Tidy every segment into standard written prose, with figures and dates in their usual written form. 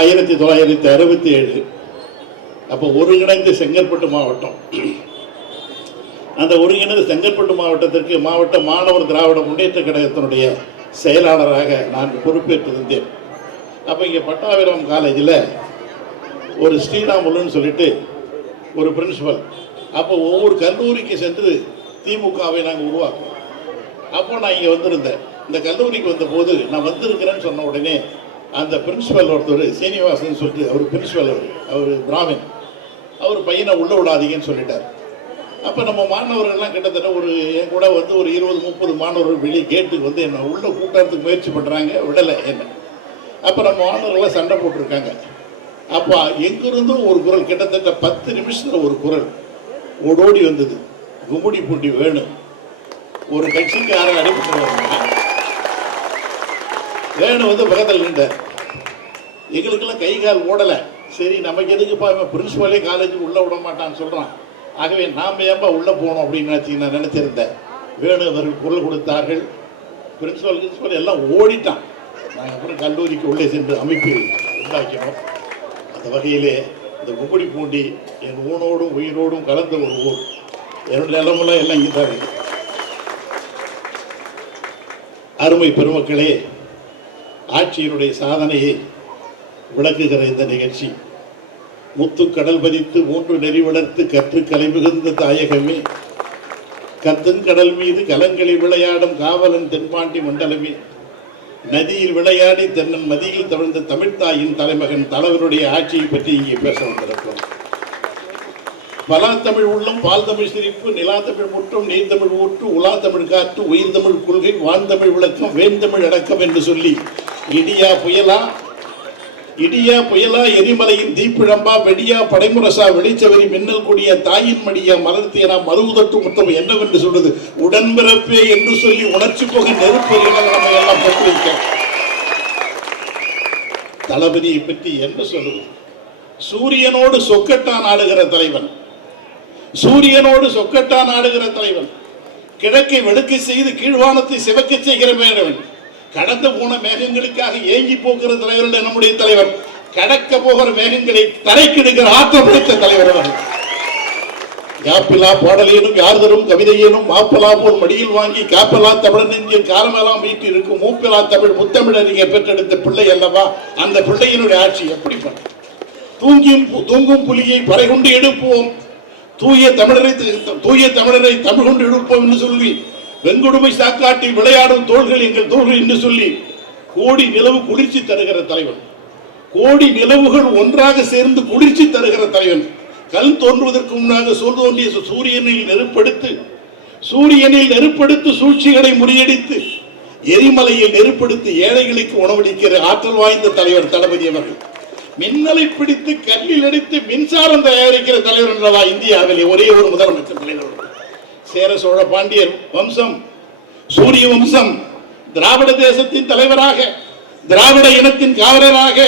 1967 அப்போ ஒருங்கிணைந்த செங்கற்பட்டு மாவட்டம். அந்த ஒருங்கிணைந்த செங்கற்பட்டு மாவட்டத்திற்கு மாவட்ட மாணவர் திராவிட முன்னேற்ற கழகத்தினுடைய செயலாளராக நான் பொறுப்பேற்றிருந்தேன். அப்போ இங்கே பட்டாபிராம் காலேஜில் ஒரு ஸ்ரீராமுலுன்னு சொல்லிட்டு ஒரு பிரின்சிபல். அப்போ ஒவ்வொரு கல்லூரிக்கு சென்று திமுகவை நாங்கள் உருவாக்குவோம். அப்போ நான் இங்கே வந்திருந்தேன். இந்த கல்லூரிக்கு வந்தபோது நான் வந்திருக்கிறேன்னு சொன்ன உடனே அந்த பிரின்சிபல் ஒருத்தர் சீனிவாசன் சொல்லிட்டு அவர் பிரின்சிபல், அவர் பிராமின், அவர் பையனை உள்ள விடாதீங்கன்னு சொல்லிட்டார். அப்போ நம்ம மாணவர்கள்லாம் கிட்டத்தட்ட என் கூட வந்து ஒரு 20-30 மாணவர்கள் வெளியே கேட்டுக்கு வந்து என்னை உள்ளே கூட்டத்துக்கு முயற்சி பண்ணுறாங்க, விடலை என்ன. அப்போ நம்ம மாணவர்கள்லாம் சண்டை போட்டிருக்காங்க. அப்போ எங்கிருந்தும் ஒரு குரல், கிட்டத்தட்ட 10 நிமிஷத்தில் ஒரு குரல் ஓடோடி வந்தது, கும்முடி பூண்டி வேணும். ஒரு கட்சிக்கு யாரும் அடிபட்டு வேணும் வந்து பக்கத்தில் நின்றார். எங்களுக்கெல்லாம் கை கால் ஓடலை. சரி, நமக்கு எதுக்குப்பா பிரின்சிபலே காலேஜுக்கு உள்ளே விட மாட்டான்னு சொல்கிறான், ஆகவே நாம் ஏன்பா உள்ளே போகணும் அப்படின்னு நான் நினச்சிருந்தேன். வேணு அவர்கள் குரல் கொடுத்தார்கள். பிரின்சிபல் எல்லாம் ஓடிட்டான். நாங்கள் அப்புறம் கல்லூரிக்கு உள்ளே சென்று அமைப்பில் உண்டாக்கினோம். அந்த வகையிலே இந்த கும்முடி பூண்டி என் ஊனோடும் உயிரோடும் கலந்த ஒரு ஊர். என்னுடைய நிலமெல்லாம் எல்லாம் இங்கே தான் இருக்கு. அருமை பெருமக்களே, ஆட்சியினுடைய சாதனையை விளக்குகிற இந்த நிகழ்ச்சி முத்து கடல் பதித்து 3 நெறி வளர்த்து கற்று கலை மிகுந்த தாயகமே, கத்துங் கடல் மீது கலங்களில் விளையாடும் காவலன் தென்பாண்டி மண்டலமே, நதியில் விளையாடி தென்னன் மதியில் தவிழ்ந்த தமிழ்த்தாயின் தலைமகன் தலைவருடைய ஆட்சியை பற்றி இங்கே பேச வந்திருக்கிறோம். பலா தமிழ் உள்ளம், பால் தமிழ் சிரிப்பு, நிலா தமிழ் முற்றம், நீர் தமிழ் ஊற்று, உலா தமிழ் காற்று, உயிர் தமிழ் கொள்கை, வான்தமிழ் விளக்கம், வேந்தமிழ் அடக்கம் என்று சொல்லி இடியா புயலா எரிமலையின் தீப்பிழம்பா, வெடியா படைமுரசா வெளிச்சவரி, மின்னல் கொடிய தாயின் மடியா, மலர்த்தியனா மறுவுதட்டு முத்தம் என்னவென்று சொல்றது, உடன்பிறப்பே என்று சொல்லி உணர்ச்சி போக நெருப்பெறிகள் நம்ம எல்லாம் பெற்று வைக்க. தளபதியை பற்றி என்ன சொல்லுவது? சூரியனோடு சொக்கட்டான் ஆடுகிற தலைவன், சூரியனோடு சொக்கட்டான் ஆடுகிற தலைவன், கிழக்கை வெளுக்க செய்து கீழ்வானத்தை சிவக்க செய்கிற மேடவன், கடந்து போன மேகங்களுக்காக ஏங்கி போகிற தலைவர்கள் நம்முடைய தலைவர், கடக்க போகிற மேகங்களை தரைக்கிடுகிற ஆற்றல் படைத்த தலைவர். யாப்பிலா பாடலேனும் யார் தரும் கவிதையேனும் மாப்பலா போல் மடியில் வாங்கி காப்பலா தமிழ் நெஞ்சில் காலமெல்லாம் வீட்டு இருக்கும் மூப்பிலா தமிழ் முத்தமிழறிஞர் பெற்றெடுத்த பிள்ளை அல்லவா அந்த பிள்ளையினுடைய ஆட்சி எப்படிப்பட்ட தூங்கும் புலியை பறை கொண்டு எடுப்போம், தூய தமிழரை தமிழ் கொண்டு எடுப்போம் என்று சொல்லி, வெண்கொடுமை சாக்காட்டி விளையாடும் தோள்கள் எங்கள் தோள்கள் என்று சொல்லி, கோடி நிலவு குளிர்ச்சி தருகிற தலைவன், கோடி நிலவுகள் ஒன்றாக சேர்ந்து குளிர்ச்சி தருகிற தலைவன், கல் தோன்றுவதற்கு முன்னாக சொல் தோன்றிய சூரியனில் நெருப்படுத்து சூழ்ச்சிகளை முறியடித்து எரிமலையில் நெருப்படுத்தி ஏழைகளுக்கு உணவளிக்கிற ஆற்றல் வாய்ந்த தலைவர் தளபதி அவர்கள். மின்னலை பிடித்து கல்லில் அடித்து மின்சாரம் தயாரிக்கிற தலைவர் என்றவா இந்தியாவிலே ஒரே ஒரு முதலமைச்சர் தலைவர். சேர சோழ பாண்டியர் வம்சம், சூரிய வம்சம், திராவிட தேசத்தின் தலைவராக, திராவிட இனத்தின் காவலராக,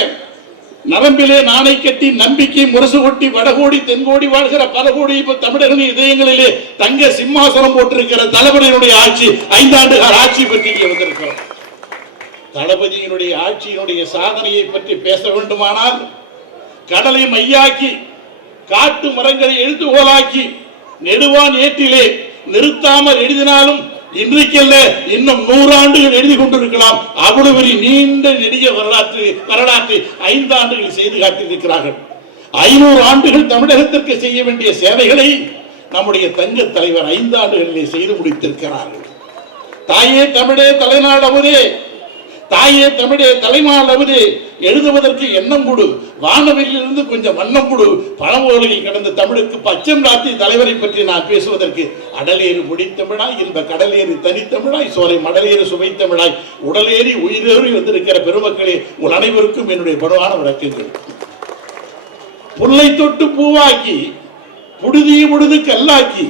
நரம்பிலே நாணை கட்டி நம்பிக்கை முரசு கொட்டி வடகோடி தென்கோடி வாழ்கிற பல கோடி தமிழர்களின் இதயங்களிலே தங்க சிம்மாசனம் போட்டிருக்கிற தளபதியினுடைய ஆட்சி, 5 ஆண்டுகால ஆட்சி பற்றி இங்கே வந்திருக்கிறோம். தளபதியினுடைய ஆட்சியினுடைய சாதனையை பற்றி பேச வேண்டுமானால், கடலை மையாக்கி காட்டு மரங்களை எழுத்துகோலாக்கி நெடுவான் ஏற்றிலே நிறுத்தாமல் எழுதினாலும் இன்றைக்கல்ல இன்னும் 100 ஆண்டுகள் எழுதி கொண்டிருக்கலாம். அவ்வளவு நீண்ட நெடிய வரலாற்றை 5 ஆண்டுகள் செய்து காட்டியிருக்கிறார்கள். 500 ஆண்டுகள் தமிழகத்திற்கு செய்ய வேண்டிய சேவைகளை நம்முடைய தங்க தலைவர் 5 ஆண்டுகளிலே செய்து முடித்திருக்கிறார்கள். தாயே தமிழே தலைநாடவதே, தாயே தமிழே தலைமாளவது, எழுதுவதற்கு எண்ணம் கொடு, வானவிலிருந்து கொஞ்சம் வண்ணம் கொடு, பழமொழியை கடந்த தமிழுக்கு பச்சம் ராத்தி தலைவரை பற்றி நான் பேசுவதற்கு அடலேறு முடித்தமிழாய், இந்த கடலேறி தனித்தமிழாய், சோலை மடலேறு சுவைத்தமிழாய், உடலேறி உயிரேறி வந்திருக்கிற பெருமக்களே, உங்கள் அனைவருக்கும் என்னுடைய படுவான வணக்கங்கள். புல்லை தொட்டு பூவாக்கி புழுதியை முழுது கல்லாக்கி,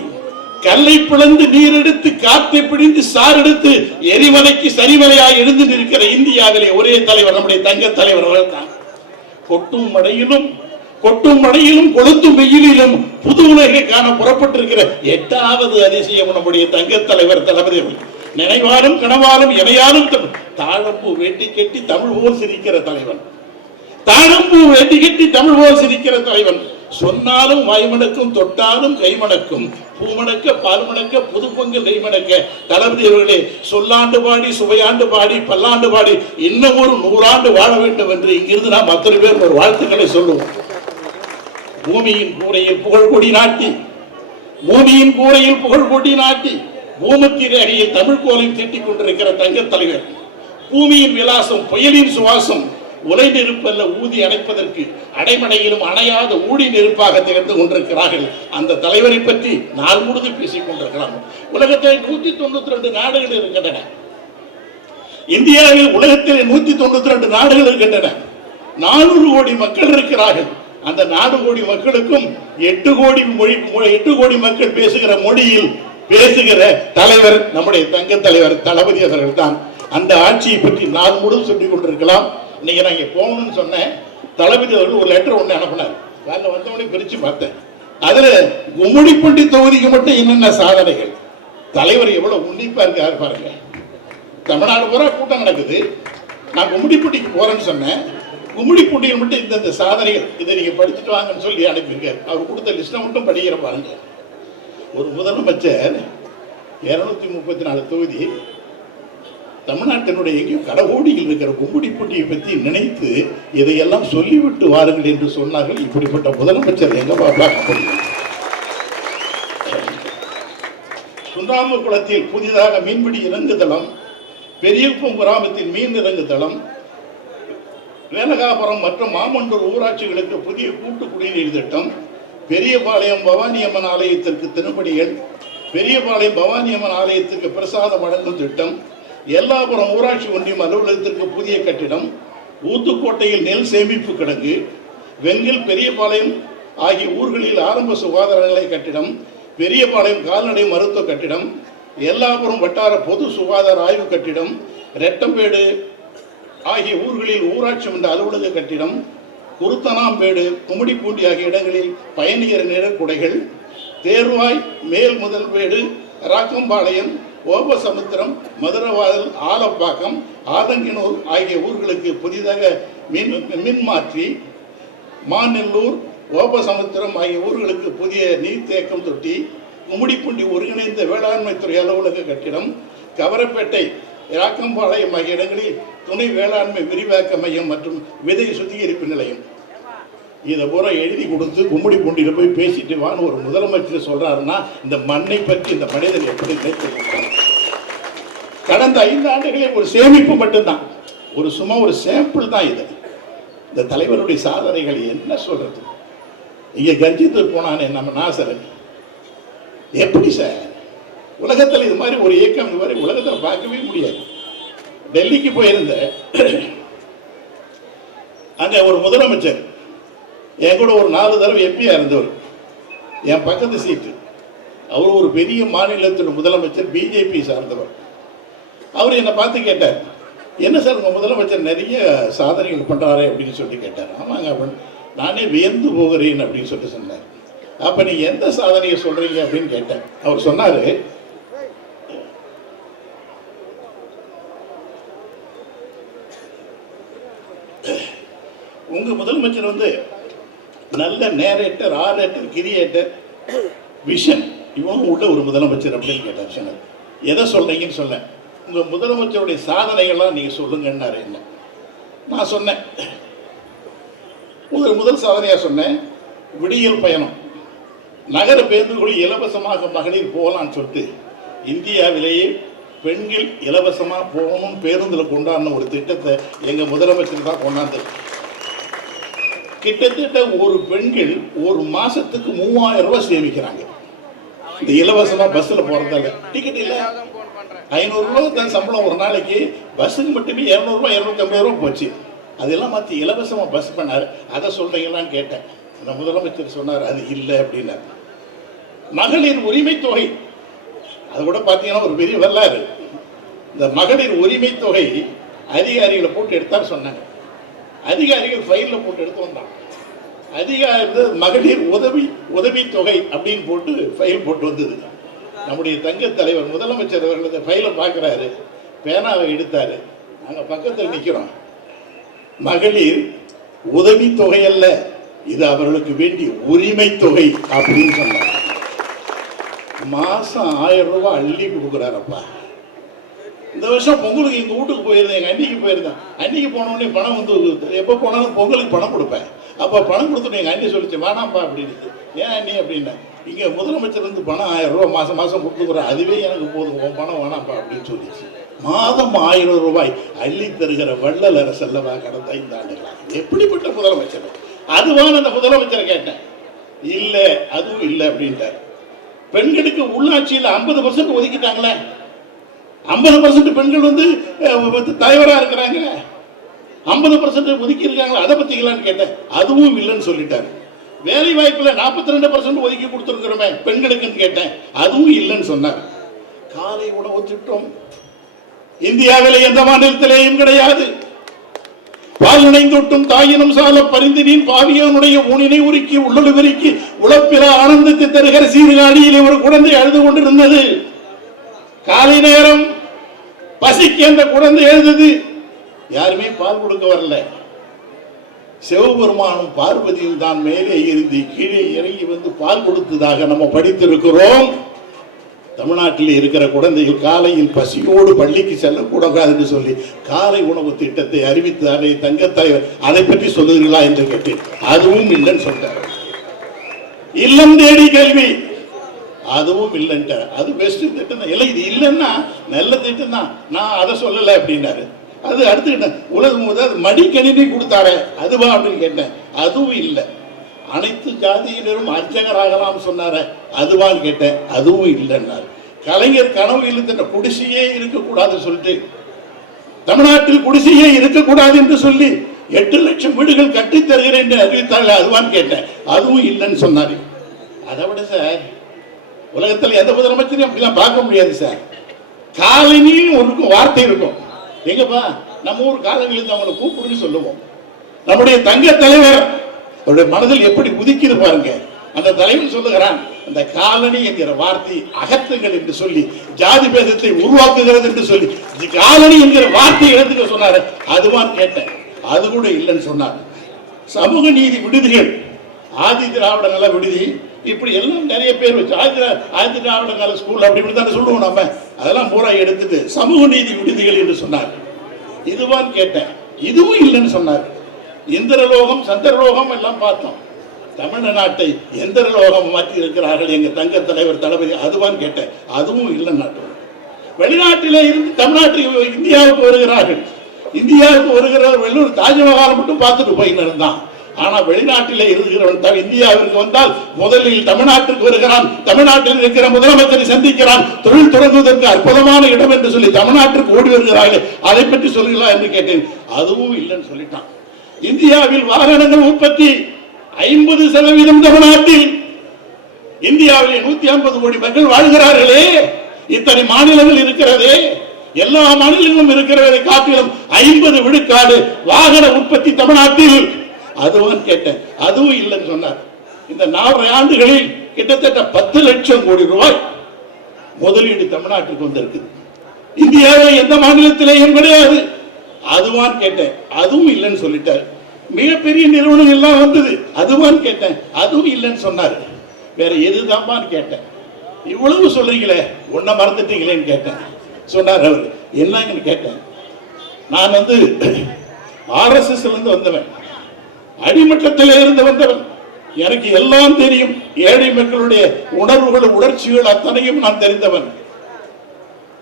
கல்லை பிளந்து நீர் எடுத்து காற்றை பிடிந்து சார் எடுத்து எரிமலைக்கு சரிமலையாய் எழுந்து நிற்கிற இந்தியாவிலே ஒரே தலைவர் நம்முடைய தங்க தலைவர் தான். கொட்டும் மழையிலும் கொளுத்தும் வெயிலிலும் புது உலகை காண புறப்பட்டிருக்கிற 8வது அதிசயம் நம்முடைய தங்க தலைவர் தளபதி. நினைவாரும் கனவாரும் இணையாரும் தாழம்பூ வேட்டி கட்டி தமிழ் போல் சிரிக்கிற தலைவன். தாழம்பூ வெட்டி கட்டி தமிழ் போல் சிரிக்கிற தலைவன். சொன்னாலும் வாய்மணக்கும், தொட்டாலும் கைமணக்கும், பூமணக்க பால்மணக்க புதுப்பொங்கல் நெய்மணக்க. தளபதி அவர்களே, சொல்லாண்டு பாடி சுவையாண்டு பாடி பல்லாண்டு பாடி இன்னும் ஒரு 100 ஆண்டு வாழ வேண்டும் என்று இங்கிருந்து நாம் அத்தனை பேர் ஒரு வாழ்த்துக்களை சொல்லுவோம். பூமியின் கூரையில் புகழ் கொடி நாட்டி, பூமியின் கூரையில் புகழ் கொடி நாட்டி, பூமத்தி ரேகையில் தமிழ் கோலையும் தீட்டிக் கொண்டிருக்கிற தங்க தலைவர். பூமியின் விலாசம் புயலின் சுவாசம், உலை நெருப்பல்ல ஊதி அணைப்பதற்கு அடைமடையிலும் அணையாத ஊடி நெருப்பாக திகழ்ந்து கொண்டிருக்கிறார்கள். அந்த தலைவரை பற்றி நாள் முழுதும் பேசிக் கொண்டிருக்கலாம். உலகத்தில் 192 நாடுகள் இருக்கின்றன. இந்தியாவில் உலகத்தில் 192 நாடுகள் இருக்கின்றன. 400 கோடி மக்கள் இருக்கிறார்கள். அந்த 4 கோடி மக்களுக்கும் 8 கோடி மக்கள் பேசுகிற மொழியில் பேசுகிற தலைவர் நம்முடைய தங்க தலைவர் தளபதி அவர்கள் தான். அந்த ஆட்சியை பற்றி நாள் முழுவதும் சொல்லிக் கொண்டிருக்கலாம். இன்னைக்கு நான் இங்கே போகணும்னு சொன்னேன். தளபதி அவர்கள் ஒரு லெட்டர் ஒன்று அனுப்பினார். வேலை வந்தவொடனே பிரித்து பார்த்தேன். அதில் கும்மிடிப்பூண்டி தொகுதிக்கு மட்டும் என்னென்ன சாதனைகள், தலைவர் எவ்வளவு உன்னிப்பா இருக்காரு பாருங்க. தமிழ்நாடு பூரா கூட்டம் நடக்குது. நான் கும்மிடிப்பூண்டிக்கு போறேன்னு சொன்னேன். கும்மிடிப்பூண்டியில் மட்டும் இந்த சாதனைகள் இதை நீங்க படிச்சுட்டு வாங்கன்னு சொல்லி அனுப்பியிருக்காரு. அவர் கொடுத்த லிஸ்ட்டை மட்டும் படிக்கிற பாருங்க. ஒரு முதலமைச்சர் 234 தொகுதி தமிழ்நாட்டினுடைய எங்கேயும் கடகோடியில் இருக்கிற கும்மிடிப்பூண்டியை பற்றி நினைத்து இதையெல்லாம் சொல்லிவிட்டு வாருங்கள் என்று சொன்னார்கள். இப்படிப்பட்ட முதலமைச்சர் எங்க பார்க்க முடியும்? சுண்ணாம்பு குளத்தில் புதிதாக மீன்பிடி இறங்குதளம், பெரியகுப்பம் கிராமத்தில் மீன் இறங்குதளம், வேலகாபுரம் மற்றும் மாமண்டூர் ஊராட்சிகளுக்கு புதிய கூட்டு குடிநீர் திட்டம், பெரியபாளையம் பவானியம்மன் ஆலயத்திற்கு திருப்பணிகள், பெரியபாளையம் பவானியம்மன் ஆலயத்திற்கு பிரசாதம் வழங்கும் திட்டம், எல்லாபுரம் ஊராட்சி ஒன்றியம் அலுவலகத்திற்கு புதிய கட்டிடம், ஊத்துக்கோட்டையில் நெல் சேமிப்பு கிடங்கு, வெங்கில் பெரியபாளையம் ஆகிய ஊர்களில் ஆரம்ப சுகாதார நிலைய கட்டிடம், பெரியபாளையம் கால்நடை மருத்துவ கட்டிடம், எல்லாபுரம் வட்டார பொது சுகாதார ஆய்வு கட்டிடம், ரெட்டம்பேடு ஆகிய ஊர்களில் ஊராட்சி மன்ற அலுவலக கட்டிடம், குருத்தனாம்பேடு கும்மிடிப்பூண்டி ஆகிய இடங்களில் பயணியர் நிழற்குடைகள், தேர்வாய் மேல் முதல்வேடு ராக்கம்பாளையம் ஓபசமுத்திரம் மதுரவாதல் ஆலப்பாக்கம் ஆலங்கினூர் ஆகிய ஊர்களுக்கு புதிதாக மின்மாற்றி, மாநெல்லூர் ஓபசமுத்திரம் ஆகிய ஊர்களுக்கு புதிய நீர்த்தேக்கம் தொட்டி, கும்மிடிப்பூண்டி ஒருங்கிணைந்த வேளாண்மைத்துறை அலுவலக கட்டிடம், கவரப்பேட்டை ராக்கம்பாளையம் ஆகிய இடங்களில் துணை வேளாண்மை விரிவாக்க மையம் மற்றும் விதை சுத்திகரிப்பு நிலையம். இதை பூரா எழுதி கொடுத்து கும்மிடிப்பூண்டியில் போய் பேசிட்டு வான்னு ஒரு முதலமைச்சர் சொல்றாருன்னா இந்த மண்ணை பற்றி இந்த மனிதன் எப்படி நினைத்திருக்கிறார்? கடந்த 5 ஆண்டுகளில் ஒரு சேமிப்பு மட்டும்தான், சும்மா ஒரு சாம்பிள் தான் இது. இந்த தலைவருடைய சாதனைகள் என்ன சொல்றது? இங்க கர்ஜித்து போனானே நம்ம நாசர், எப்படி சார் உலகத்தில் இது மாதிரி ஒரு இயக்கம் இது மாதிரி உலகத்தில் பார்க்கவே முடியாது. டெல்லிக்கு போயிருந்த அங்க ஒரு முதலமைச்சர் என் கூட ஒரு 4 தடவை எம்பியா இருந்தவர், என் பக்கத்து சீட்டு. அவர் ஒரு பெரிய மாநிலத்தின் முதலமைச்சர், பிஜேபி சார்ந்தவர். அவர் என்னை பார்த்து கேட்டார், என்ன சார் உங்கள் முதலமைச்சர் நிறைய சாதனைகள் பண்ணுறாரு அப்படின்னு சொல்லி கேட்டார். ஆமாங்க அப்படின்னு நானே வியந்து போகிறேன் அப்படின்னு சொல்லி சொன்னார். அப்போ நீங்கள் எந்த சாதனையை சொல்கிறீங்க அப்படின்னு கேட்டேன். அவர் சொன்னார், உங்கள் முதலமைச்சர் நல்ல நேரேட்டர், ஆரேட்டர், கிரியேட்டர், விஷன் இவங்க உள்ள ஒரு முதலமைச்சர் அப்படின்னு கேட்டார். சொன்னார், எதை சொல்றீங்கன்னு சொன்னேன். உங்கள் முதலமைச்சருடைய சாதனைகள்லாம் நீங்கள் சொல்லுங்கன்னாரு. என்ன நான் சொன்னேன், முதல் சாதனையாக சொன்னேன், விடியல் பயணம், நகர பேருந்துகளில் இலவசமாக மகளிர் போகலான்னு சொல்லிட்டு இந்தியாவிலேயே பெண்கள் இலவசமாக போகணும் பேருந்தில் கொண்டாடின ஒரு திட்டத்தை எங்கள் முதலமைச்சர் தான் கொண்டாந்து. கிட்டத்தட்ட ஒரு பெண்கள் ஒரு மாசத்துக்கு 3000 ரூபாய் சேமிக்கிறாங்க. இந்த இலவசமா பஸ்ல போறதால டிக்கெட் இல்ல, 500 ரூபாய் தான் சம்பளம் ஒரு நாளைக்கு. பஸ்ஸுக்கு மட்டுமே 200 ரூபாய் 250 ரூபாய் போச்சு. அதெல்லாம் மாற்றி இலவசமா பஸ் பண்ணாரு. அதை சொல்றீங்களான்னு கேட்டேன். அந்த முதலமைச்சர் சொன்னார், அது இல்லை அப்படின்னாரு. மகளிர் உரிமை தொகை, அது கூட பார்த்தீங்கன்னா ஒரு பெரிய வரலாறு. இந்த மகளிர் உரிமை தொகை அதிகாரிகளை போட்டு எடுத்தான்னு சொன்னாங்க. அதிகாரிகள் ஃபைலில் போட்டு எடுத்து வந்தான். அதிகாரி மகளிர் உதவி தொகை அப்படின்னு போட்டு ஃபைல் போட்டு வந்தது. நம்முடைய தங்க தலைவர் முதலமைச்சர் அவர்களது ஃபைலை பார்க்குறாரு, பேனாவை எடுத்தாரு. நாங்கள் பக்கத்தில் நிற்கிறோம். மகளிர் உதவி தொகை அல்ல, இது அவர்களுக்கு வேண்டிய உரிமை தொகை அப்படின்னு சொன்னார். மாசம் 1000 ரூபாய் அள்ளி கொடுக்குறாரப்பா. இந்த வருஷம் பொங்கலுக்கு எங்க வீட்டுக்கு போயிருந்தேன், எங்க அன்னிக்கு போயிருந்தேன். அன்னிக்கு போனோடனே பணம் வந்து எப்போ போனாலும் பொங்கலுக்கு பணம் கொடுப்பேன். அப்போ பணம் கொடுத்துட்டு எங்க அண்ணி சொல்லிச்சு வேணாம்ப்பா அப்படின்னு. ஏன் அண்ணி அப்படின்னா, இங்க முதலமைச்சர் வந்து பணம் 1000 ரூபாய் மாசம் மாசம் கொடுத்துக்கிறேன், அதுவே எனக்கு போதும், உன் பணம் வேணாம்ப்பா அப்படின்னு சொல்லிச்சு. மாதம் 1000 ரூபாய் அள்ளி தருகிற வள்ளல் அரசல்லவா கடந்த 5 ஆண்டுகள். எப்படிப்பட்ட முதலமைச்சர் அதுவான அந்த முதலமைச்சரை கேட்டேன். இல்ல அதுவும் இல்லை அப்படின்ட்டார். பெண்களுக்கு உள்ளாட்சியில் 50% ஒதுக்கிட்டாங்களே, 50% பெண்கள் வந்து தலைவரா இருக்கிறாங்க, 50% ஒதுக்கி இருக்காங்களா, அதை பத்திக்கலான்னு கேட்டேன். அதுவும் இல்லைன்னு சொல்லிட்டாரு. வேலை வாய்ப்புல 42% ஒதுக்கி கொடுத்துருக்கிறோமே பெண்களுக்குன்னு கேட்டேன். அதுவும் இல்லைன்னு சொன்னார். காலை உணவு திட்டம் இந்தியாவிலே எந்த மாநிலத்திலேயும் கிடையாது. பாலினை தொட்டும் தாயினும் சால பரிந்தினின் பாவியனுடைய ஊனினை உருக்கி உள்ளொரு பெருக்கி உழப்பிற ஆனந்தத்தை தருகிற சீர்காழியிலே ஒரு குழந்தை அழுது கொண்டிருந்தது. காலை நேரம் பசிக்கு அந்த குழந்தை எழுந்தது. யாருமே பால் கொடுக்க வரல. சிவபெருமானும் பார்வதியும் தான் மேலே இருந்து கீழே இறங்கி வந்து பால் கொடுத்ததாக நம்ம படித்திருக்கிறோம். தமிழ்நாட்டில் இருக்கிற குழந்தைகள் காலையில் பசியோடு பள்ளிக்கு செல்லக்கூடாது என்று சொல்லி காலை உணவு திட்டத்தை அறிவித்தாரே தங்கத்தலைவர், அதை பற்றி சொல்லுகிறீர்களா என்று கேட்டேன். அதுவும் இல்லைன்னு சொல்லிட்டார். இல்லம் தேடி கல்வி அதுவும் இல்லைன்ட்டார். அது பெஸ்ட் திட்டம் தான். இல்லை இது இல்லைன்னா நல்ல திட்டம் தான், நான் அதை சொல்லலை அப்படின்னாரு. அது அடுத்து உலகம் மடிக்கணினி கொடுத்தாரு, அதுவா அப்படின்னு கேட்டேன். அதுவும் இல்லை. அனைத்து ஜாதியினரும் அர்ச்சகராகலாம் சொன்னார, அதுவான்னு கேட்டேன். அதுவும் இல்லைன்னாரு. கலைஞர் கனவு இல்லத்தின் குடிசையே இருக்கக்கூடாது சொல்லிட்டு, தமிழ்நாட்டில் குடிசையே இருக்கக்கூடாது என்று சொல்லி 8 லட்சம் வீடுகள் கட்டித் தருகிறேன் என்று அறிவித்தார்கள், அதுவான்னு கேட்டேன். அதுவும் இல்லைன்னு சொன்னாரு. அதை விட சார் உலகத்தில் எந்த முதலமைச்சரையும் அப்படிலாம் பார்க்க முடியாது சார். காலனின்னு ஒரு வார்த்தை இருக்கும். எங்கப்பா நம்ம ஊர் காலனிலிருந்து அவங்களை கூப்பிடுன்னு சொல்லுவோம். நம்முடைய தங்க தலைவர் அவருடைய மனதில் எப்படி உதிக்கிது பாருங்க. அந்த தலைவர் சொல்லுகிறான், அந்த காலனி என்கிற வார்த்தை அகற்றுங்கள் என்று சொல்லி ஜாதி பேதத்தை உருவாக்குகிறது என்று சொல்லி காலனி என்கிற வார்த்தை எடுத்துக்க சொன்னாரு. அதுவான்னு கேட்டேன். அது கூட இல்லைன்னு சொன்னார். சமூக நீதி விடுதிகள், ஆதி திராவிட நல விடுதி, இப்படி எல்லாம் நிறைய பேர் வச்சு ஆதி திராவிட நல ஸ்கூல் அப்படி இப்படி தானே சொல்லுவோம் நம்ம. அதெல்லாம் பூரா எடுத்துட்டு சமூக நீதி விடுதிகள் என்று சொன்னார். இதுவான்னு கேட்டேன். இதுவும் இல்லைன்னு சொன்னார். இந்திரலோகம் சந்திரலோகம் எல்லாம் பார்த்தோம். தமிழ்நாட்டை எந்திரலோகம் மாற்றி இருக்கிறார்கள் எங்க தங்க தலைவர் தளபதி, அதுவான்னு கேட்டேன். அதுவும் இல்லைன்னு. வெளிநாட்டிலே இருந்து தமிழ்நாட்டுக்கு இந்தியாவுக்கு வருகிறார்கள். இந்தியாவுக்கு வருகிறவர் வெள்ளூர் தாஜ்மஹால் மட்டும் பார்த்துட்டு போயின்னு இருந்தான். ஆனா வெளிநாட்டிலே இருக்கிறவன் இந்தியாவிற்கு வந்தால் முதலில் தமிழ்நாட்டிற்கு வருகிறான். தமிழ்நாட்டில் இருக்கிற முதலமைச்சரை சந்திக்கிறான். தொழில் தொடங்குவதற்கு அற்புதமான இடம் என்று சொல்லி தமிழ்நாட்டிற்கு ஓடி வருகிறார்கள். அதை பற்றி சொல்லுங்களா என்று கேட்டேன். அதுவும் இல்லைன்னு சொல்லிட்டான். இந்தியாவில் வாகனங்கள் உற்பத்தி 50% தமிழ்நாட்டில். இந்தியாவிலே 150 கோடி மக்கள் வாழ்கிறார்களே, இத்தனை மாநிலங்கள் இருக்கிறதே, எல்லா மாநிலங்களும் இருக்கிறதை காட்டிலும் 50 விழுக்காடு வாகன உற்பத்தி தமிழ்நாட்டில். அதுவும் கேட்டேன். அதுவும் இல்லைன்னு சொன்னார். இந்த 4 ஆண்டுகளில் கிட்டத்தட்ட 10 லட்சம் கோடி ரூபாய் முதலீடு தமிழ்நாட்டுக்கு வந்திருக்கு. இந்தியாவில் எந்த மாநிலத்திலேயும் கிடையாது. அதுவான்னு கேட்டேன். அதுவும் இல்லைன்னு சொல்லிட்டார். மிகப்பெரிய நிறுவனம் எல்லாம் வந்தது, அதுவான்னு கேட்டேன். அதுவும் இல்லைன்னு சொன்னார். வேற எதுதான்பான்னு கேட்டேன். இவ்வளவு சொல்றீங்களே, ஒன்ன மறந்துட்டீங்களேன்னு கேட்டேன். சொன்னார் அவர். என்னங்கன்னு கேட்டேன். நான் வந்து RSS இருந்து வந்தவன், அடிமட்டத்தில் இருந்து வந்தவன். எனக்கு எல்லாம் தெரியும். ஏழை மக்களுடைய உணர்வுகள் உணர்ச்சிகள் அத்தனையும் நான் தெரிந்தவன்.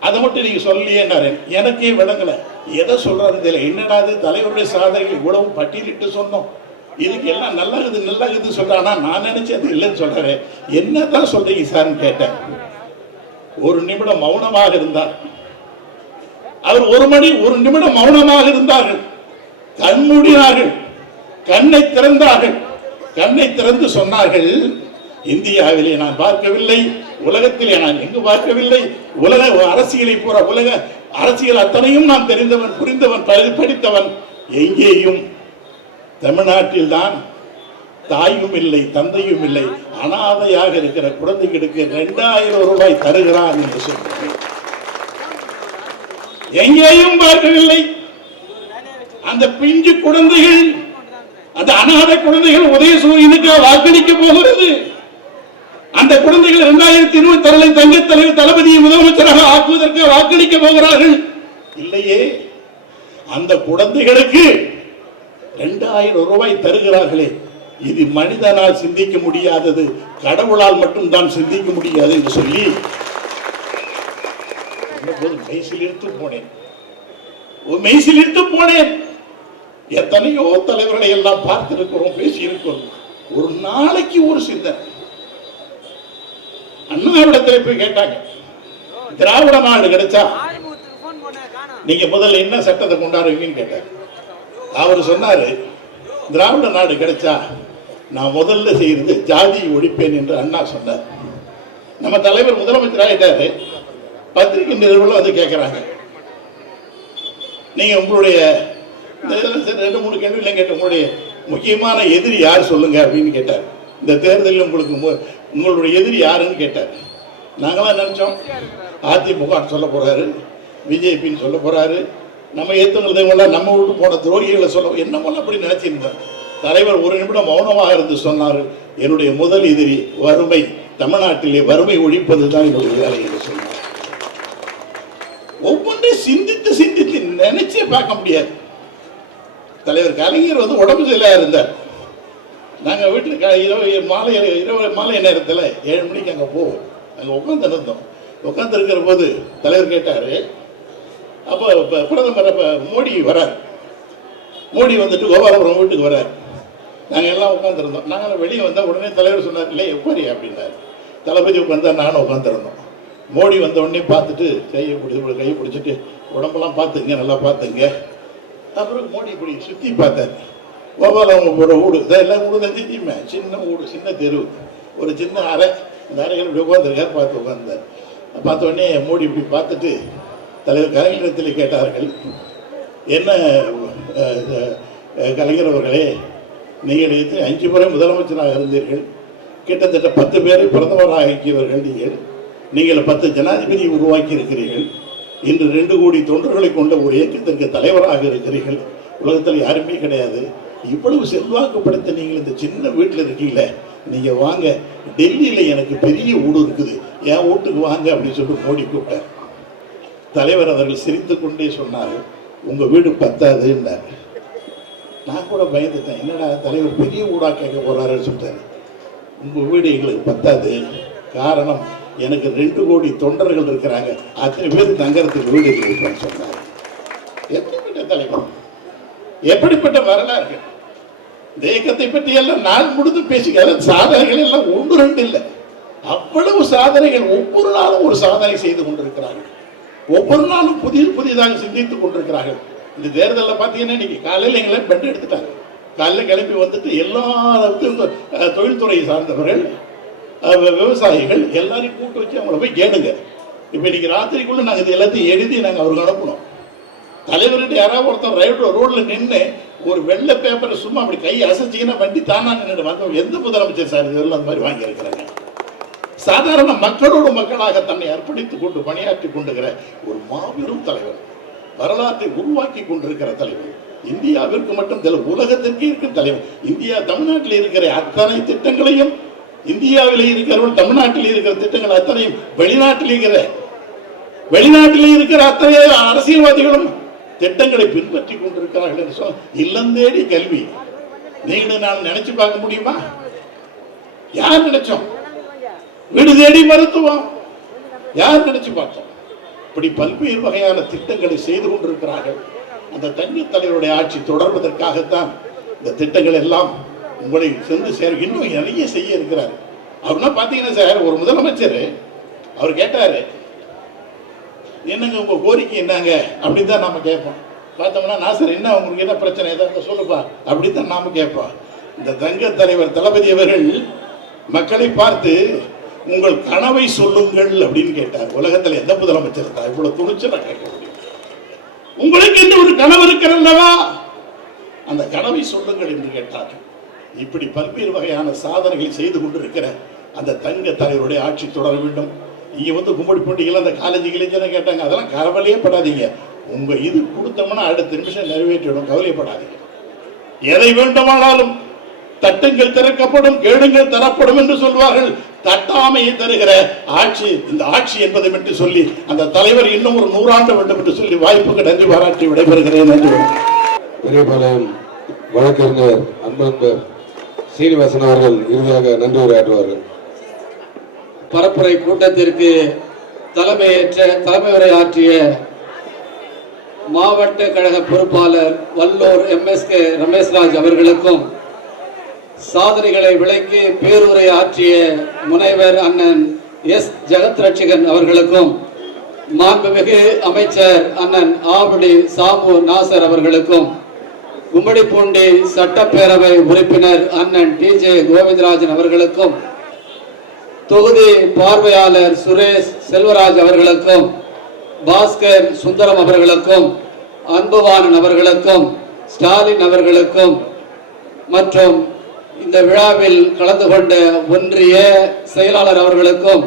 அதை மட்டும் நீங்க சொல்லியே எனக்கே விளங்கல. எதை சொல்றது தெரியல. என்னடா தலைவருடைய சாதனைகள் இவ்வளவு பட்டியலிட்டு சொன்னோம், இதுக்கு எல்லாம் நல்லது சொல்றானா, நான் நினைச்சேன் அது இல்லைன்னு சொல்றாரு. என்னதான் சொல்றீங்க சார்ன்னு கேட்டேன். 1 நிமிடம் மௌனமாக இருந்தார் அவர். 1 நிமிடம் மௌனமாக இருந்தார்கள். கண்மூடினார்கள், கண்ணை திறந்தார்கள். கண்ணை திறந்து சொன்னார்கள், இந்தியாவிலே நான் பார்க்கவில்லை, உலகத்திலே நான் எங்கு பார்க்கவில்லை. உலக அரசியலை பூரா, உலக அரசியல் அத்தனையும் நான் தெரிந்தவன், புரிந்தவன், படித்தவன். எங்கேயும் தமிழ்நாட்டில் தான் தாயும் இல்லை தந்தையும் இல்லை, அனாதையாக இருக்கிற குழந்தைகளுக்கு 2000 ரூபாய் தருகிறான் என்று சொன்னார். எங்கேயும் பார்க்கவில்லை. அந்த பிஞ்சு குழந்தைகள் அந்த அனாதை குழந்தைகள் உதயசூரியனுக்கு வாக்களிக்க போகிறது. அந்த குழந்தைகள் 2026 தங்க தலைவர் தளபதியை முதலமைச்சராக ஆக்குவதற்கு வாக்களிக்க போகிறார்கள். இல்லையே, அந்த குழந்தைகளுக்கு 2000 ரூபாய் தருகிறார்களே, இது மனிதனால் சிந்திக்க முடியாதது, கடவுளால் மட்டும்தான் சிந்திக்க முடியாது என்று சொல்லி மெய்சிலிருத்து போனேன். எத்தனையோ தலைவர்களை எல்லாம் பார்த்திருக்கிறோம், பேசியிருக்கிறோம். ஒரு நாளைக்கு ஒரு சிந்தனை. அண்ணாவிடத்தில் போய் கேட்டாங்க, திராவிட நாடு கிடைச்சா நீங்க முதல்ல என்ன சட்டத்தை கொண்டாடுவீங்கன்னு கேட்டார். அவர் சொன்னாரு, திராவிட நாடு கிடைச்சா நான் முதல்ல செய்யறது ஜாதியை ஒழிப்பேன் என்று அண்ணா சொன்னார். நம்ம தலைவர் முதலமைச்சர் ஆகிட்டாரு. பத்திரிகை நிறுவனம் வந்து கேட்கிறாங்க, நீங்க உங்களுடைய 2-3 கேள்வியில கேட்ட உங்களுடைய முக்கியமான எதிரி யார் சொல்லுங்க அப்படின்னு கேட்டார். இந்த தேர்தலில் உங்களுடைய எதிரி யாருன்னு கேட்டார். நாங்களாம் நினைச்சோம் அதிமுக சொல்ல போறாரு, பிஜேபின்னு சொல்ல போறாரு, நம்ம ஏற்றவங்களெல்லாம் நம்ம விட்டு போன துரோகிகளை சொல்ல என்னமோ அப்படி நினைச்சிருந்தோம். தலைவர் ஒரு நிமிடம் மௌனமாக இருந்து சொன்னார், என்னுடைய முதல் எதிரி வறுமை, தமிழ்நாட்டிலே வறுமை ஒழிப்பது தான் என்னுடைய வேலை என்று சொன்னார். ஒவ்வொன்றையும் சிந்தித்து சிந்தித்து நினைச்சே பார்க்க முடியாது. தலைவர் கலைஞர் வந்து உடம்பு சரியில்லாம இருந்தார். நாங்கள் வீட்டில் மாலை நேரத்தில் 7 மணிக்கு அங்கே போவோம். அங்கே உட்காந்துருந்தோம். உட்காந்துருக்கிற போது தலைவர் கேட்டார், அப்போ பிரதமர் மோடி வரார். மோடி வந்துட்டு கோபாலபுரம் வீட்டுக்கு வரார். நாங்கள் எல்லாம் உட்காந்துருந்தோம். நாங்கள் வெளியே வந்தால் உடனே தலைவர் சொன்னார், இல்லை உட்காரி அப்படின்னாரு. தளபதி உட்காந்தா நானும் உட்காந்துருந்தோம். மோடி வந்த உடனே பார்த்துட்டு கையை பிடிச்சிட்டு உடம்பெல்லாம் பார்த்துங்க, நல்லா பார்த்துங்க. அப்புறம் மோடி இப்படி சுற்றி பார்த்தார். கோபாலபுரம் வீடு எல்லாம் வீடு தெரிஞ்சுமே, சின்ன வீடு, சின்ன தெரு, ஒரு சின்ன அறை. இந்த அறைகள் இப்படி உட்காந்துருக்கார். பார்த்து உட்கார்ந்தார். பார்த்த உடனே மோடி இப்படி பார்த்துட்டு தலைவர் கலைஞரத்தில் கேட்டார்கள், என்ன கலைஞர் அவர்களே, நீங்கள் 5 முறை முதலமைச்சராக இருந்தீர்கள், கிட்டத்தட்ட 10 பேரை பிரதமராக ஆக்கியவர்கள் நீங்கள் 10 ஜனாதிபதியை உருவாக்கி இருக்கிறீர்கள், இன்று 2 கோடி தொண்டர்களை கொண்ட ஒரு இயக்கத்திற்கு தலைவராக இருக்கிறீர்கள், உலகத்தில் யாருமே கிடையாது, இவ்வளவு செல்வாக்கு படுத்த நீங்கள் இந்த சின்ன வீட்டில் இருக்கீங்கள, நீங்க வாங்க, டெல்லியில் எனக்கு பெரிய வீடு இருக்குது, என் வீட்டுக்கு வாங்க அப்படின்னு சொல்லிட்டு மோடி கூப்பிட்டார். தலைவர் அவர்கள் சிரித்து கொண்டே சொன்னார், உங்க வீடு பத்தாதுன்னார். நான் கூட பயந்துட்டேன், என்னடா தலைவர் பெரிய வீடா கேட்க போறாருன்னு சொல்லிட்டாரு. உங்க வீடு எங்களுக்கு பத்தாது, காரணம் எனக்கு 2 கோடி தொண்டர்கள் இருக்கிறாங்க, அத்தனை பேர் தங்கறதுக்கு வீடு இருப்பான்னு சொன்னார். எப்படிப்பட்ட தலைவர், எப்படிப்பட்ட வரலாறு! இந்த இயக்கத்தை பற்றி எல்லாம் நாள் முழுது பேசிக்க, சாதனைகள் எல்லாம் 1-2 இல்லை, அவ்வளவு சாதனைகள். ஒவ்வொரு நாளும் ஒரு சாதனை செய்து கொண்டிருக்கிறார்கள். ஒவ்வொரு நாளும் புதிதாக சிந்தித்துக் கொண்டிருக்கிறார்கள். இந்த தேர்தலில் பார்த்தீங்கன்னா இன்னைக்கு காலையில் எங்களை பெண்ட் எடுத்துட்டாங்க. காலையில் கிளம்பி வந்துட்டு எல்லா தொழில்துறையை சார்ந்தவர்கள், விவசாயிகள் எல்லாரையும் கூட்டு வச்சு அவங்கள போய் கேளுங்க. இப்போ இன்னைக்கு ராத்திரிக்குள்ள நாங்கள் இது எல்லாத்தையும் எழுதி நாங்கள் அவருக்கு அனுப்பணும். தலைவர்கிட்ட யாராவது ஒருத்தர் ரோட்ல நின்று ஒரு வெள்ளை பேப்பரை சும்மா அப்படி கை அசைச்சிங்கன்னா வண்டி தானா நின்று வந்தவங்க எந்த முதலமைச்சர் சார் இதெல்லாம் அந்த மாதிரி வாங்கி இருக்கிறாங்க. சாதாரண மக்களோடு மக்களாக தன்னை அர்ப்பணித்துக் கொண்டு பணியாற்றி கொண்டிருக்கிற ஒரு மாபெரும் தலைவர், வரலாற்றை உருவாக்கி கொண்டிருக்கிற தலைவர், இந்தியாவிற்கு மட்டும் உலகத்திற்கு இருக்கிற தலைவர். இந்தியா தமிழ்நாட்டில் இருக்கிற அத்தனை திட்டங்களையும், இந்தியாவில் இருக்கிறவர்கள் தமிழ்நாட்டில் இருக்கிற திட்டங்கள் அத்தனையும் வெளிநாட்டில் இருக்கிற அத்தனை அரசியல்வாதிகளும் திட்டங்களை பின்பற்றி கொண்டிருக்கிறார்கள் என்று சொல். இல்லந்தேடி கல்வி நீங்க நான் நினைச்சு பார்க்க முடியுமா? யார் நினைச்சோம்? வீடு தேடி மருத்துவம் யார் நினைச்சு பார்த்தோம்? இப்படி பல்வேறு வகையான திட்டங்களை செய்து கொண்டிருக்கிறார்கள். அந்த தங்க தலைவருடைய ஆட்சி தொடர்வதற்காகத்தான் இந்த திட்டங்கள் எல்லாம் உங்களை சென்று சேர. இன்னும் நிறைய செய்ய இருக்கிறார். அப்படின்னா பாத்தீங்கன்னா சார், ஒரு முதலமைச்சர் அவர் கேட்டாரு, என்னங்க உங்க கோரிக்கை என்னங்க அப்படின்னு தான் நாம கேட்போம். பார்த்தோம்னா நாசர் என்ன உங்களுக்கு என்ன பிரச்சனை ஏதாவது சொல்லுப்பா அப்படின்னு தான் நாம கேட்போம். இந்த தங்க தலைவர் தளபதி அவர்கள் மக்களை பார்த்து உங்கள் கனவை சொல்லுங்கள் அப்படின்னு கேட்டார். உலகத்தில் எந்த முதலமைச்சர் இருந்தா இவ்வளவு துணிச்சலா கேட்க முடியும்? உங்களுக்கு என்று ஒரு கனவு இருக்கிறல்லவா, அந்த கனவை சொல்லுங்கள் என்று கேட்டார். இப்படி பல்வேறு வகையான சாதனைகளை செய்து கொண்டிருக்கிற அந்த தங்க தலைவருடைய ஆட்சி தொடர வேண்டும். இங்க வந்து கும்படி போட்டிகள் அந்த காலேஜ் கேட்டாங்க, அதெல்லாம் கவலையே படாதீங்க, உங்க இது கொடுத்தோம்னா அடுத்த நிமிஷம் நிறைவேற்றிடும், கவலையப்படாதீங்க. எதை வேண்டுமானாலும் தட்டுங்கள் திறக்கப்படும், கேளுங்கள் தரப்படும் என்று சொல்வார்கள். தட்டாமையை தருகிற ஆட்சி இந்த ஆட்சி என்பதை விட்டு சொல்லி அந்த தலைவர் இன்னும் ஒரு 100 ஆண்டு வேண்டும் என்று சொல்லி வாய்ப்புக்கு நன்றி பாராட்டி விடைபெறுகிறேன். நன்றி. பெரியபாளையம் வழக்கறிஞர் அன்பர் சீனிவாசன் அவர்கள் இறுதியாக நன்றி உரையாற்றுவார்கள். பரப்புரை கூட்டத்திற்கு தலைமை உரையாற்றிய மாவட்ட கழக பொறுப்பாளர் வல்லூர் MSK ரமேஷ்ராஜ் அவர்களுக்கும், சாதனைகளை விளக்கி பேருரை ஆற்றிய முனைவர் அண்ணன் S ஜெகத்ரட்சகன் அவர்களுக்கும், மாண்புமிகு அமைச்சர் அண்ணன் ஆவடி சாமு நாசர் அவர்களுக்கும், கும்மிடிப்பூண்டி சட்டப்பேரவை உறுப்பினர் அண்ணன் TJ கோவிந்தராஜன் அவர்களுக்கும், தொகுதி பார்வையாளர் சுரேஷ் செல்வராஜ் அவர்களுக்கும், பாஸ்கர் சுந்தரம் அவர்களுக்கும், அன்புவாணன் அவர்களுக்கும், ஸ்டாலின் அவர்களுக்கும் மற்றும் இந்த விழாவில் கலந்து கொண்ட ஒன்றிய செயலாளர் அவர்களுக்கும்